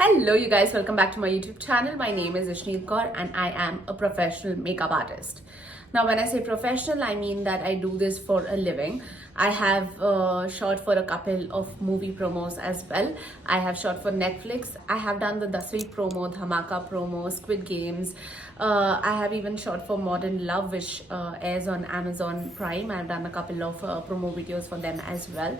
Hello you guys, welcome back to my YouTube channel. My name is Ishneet Kaur and I am a professional makeup artist. Now when I say professional, I mean that I do this for a living. I have shot for a couple of movie promos as well. I have shot for Netflix. I have done the Dasri promo, Dhamaka promo, Squid Games. I have even shot for Modern Love, which airs on Amazon Prime. I've done a couple of promo videos for them as well.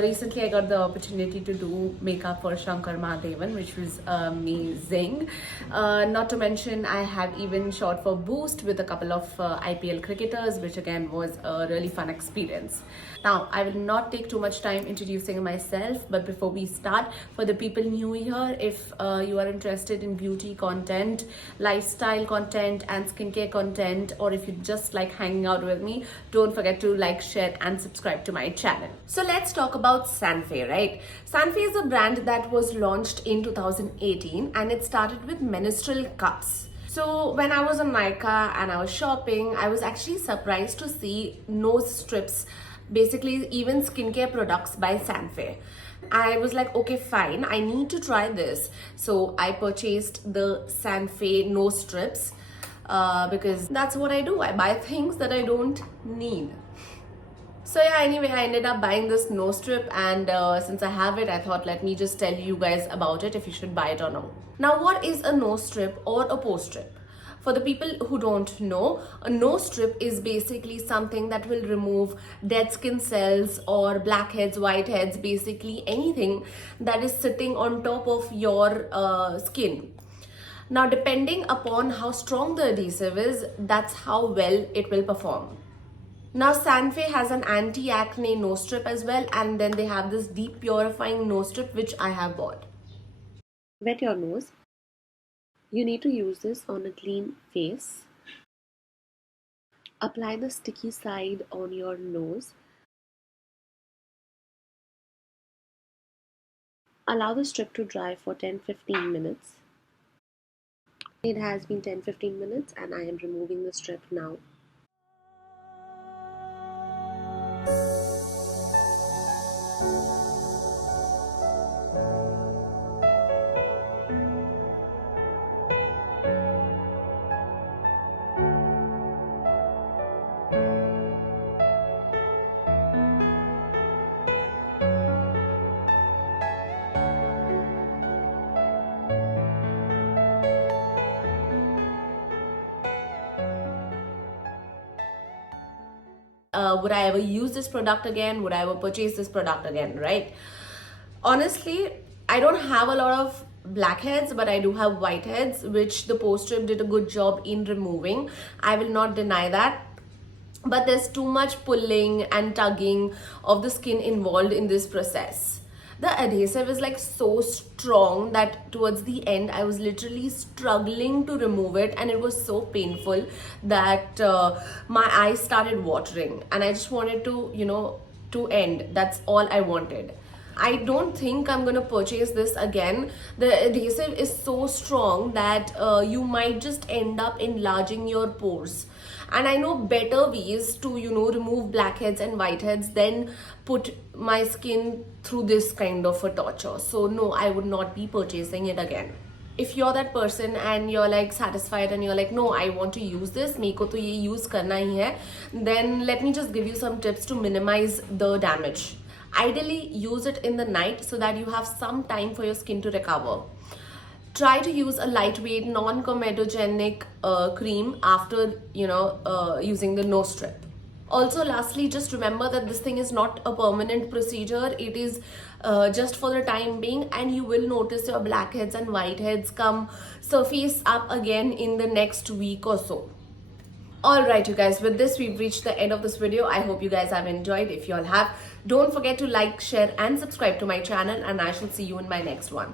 Recently, I got the opportunity to do makeup for Shankar Mahadevan, which was amazing. Not to mention, I have even shot for Boost with a couple of IPL cricketers, which again was a really fun experience. Now, I will not take too much time introducing myself, but before we start, for the people new here, if you are interested in beauty content, lifestyle content and skincare content, or if you just like hanging out with me, don't forget to like, share and subscribe to my channel. So let's talk about Sanfe, right? Sanfe is a brand that was launched in 2018 and it started with menstrual cups. So when I was on Nykaa and I was shopping, I was actually surprised to see nose strips, basically even skincare products by Sanfe. I was like, okay, fine, I need to try this. So I purchased the Sanfe nose strips because that's what I do. I buy things that I don't need. So yeah, anyway, I ended up buying this nose strip, and since I have it, I thought let me just tell you guys about it if you should buy it or not. Now, what is a nose strip or a pore strip? For the people who don't know, a nose strip is basically something that will remove dead skin cells or blackheads, whiteheads, basically anything that is sitting on top of your skin. Now, depending upon how strong the adhesive is, that's how well it will perform. Now, Sanfe has an anti-acne nose strip as well, and then they have this deep purifying nose strip which I have bought. Wet your nose. You need to use this on a clean face. Apply the sticky side on your nose. Allow the strip to dry for 10-15 minutes. It has been 10-15 minutes and I am removing the strip now. Would I ever use this product again? Would I ever purchase this product again, right? Honestly, I don't have a lot of blackheads, but I do have whiteheads, which the pore strip did a good job in removing. I will not deny that. But there's too much pulling and tugging of the skin involved in this process. The adhesive is like so strong that towards the end I was literally struggling to remove it, and it was so painful that my eyes started watering and I just wanted to end. That's all I wanted. I don't think I'm gonna purchase this again. The adhesive is so strong that you might just end up enlarging your pores. And I know better ways to remove blackheads and whiteheads than put my skin through this kind of a torture. So no, I would not be purchasing it again. If you're that person and you're like satisfied and you're like, no, I want to use this, meko to ye use karna hi hai, then let me just give you some tips to minimize the damage. Ideally, use it in the night so that you have some time for your skin to recover. Try to use a lightweight, non-comedogenic cream after using the nose strip. Also, lastly, just remember that this thing is not a permanent procedure. It is just for the time being, and you will notice your blackheads and whiteheads come surface up again in the next week or so. Alright you guys, with this we've reached the end of this video. I hope you guys have enjoyed. If you all have, don't forget to like, share and subscribe to my channel, and I shall see you in my next one.